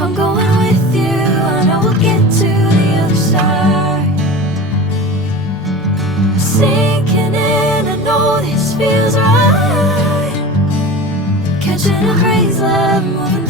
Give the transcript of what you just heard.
If I'm going with you, I know we'll get to the other side. Sinking in, I know this feels right. Catching a crazy love, moving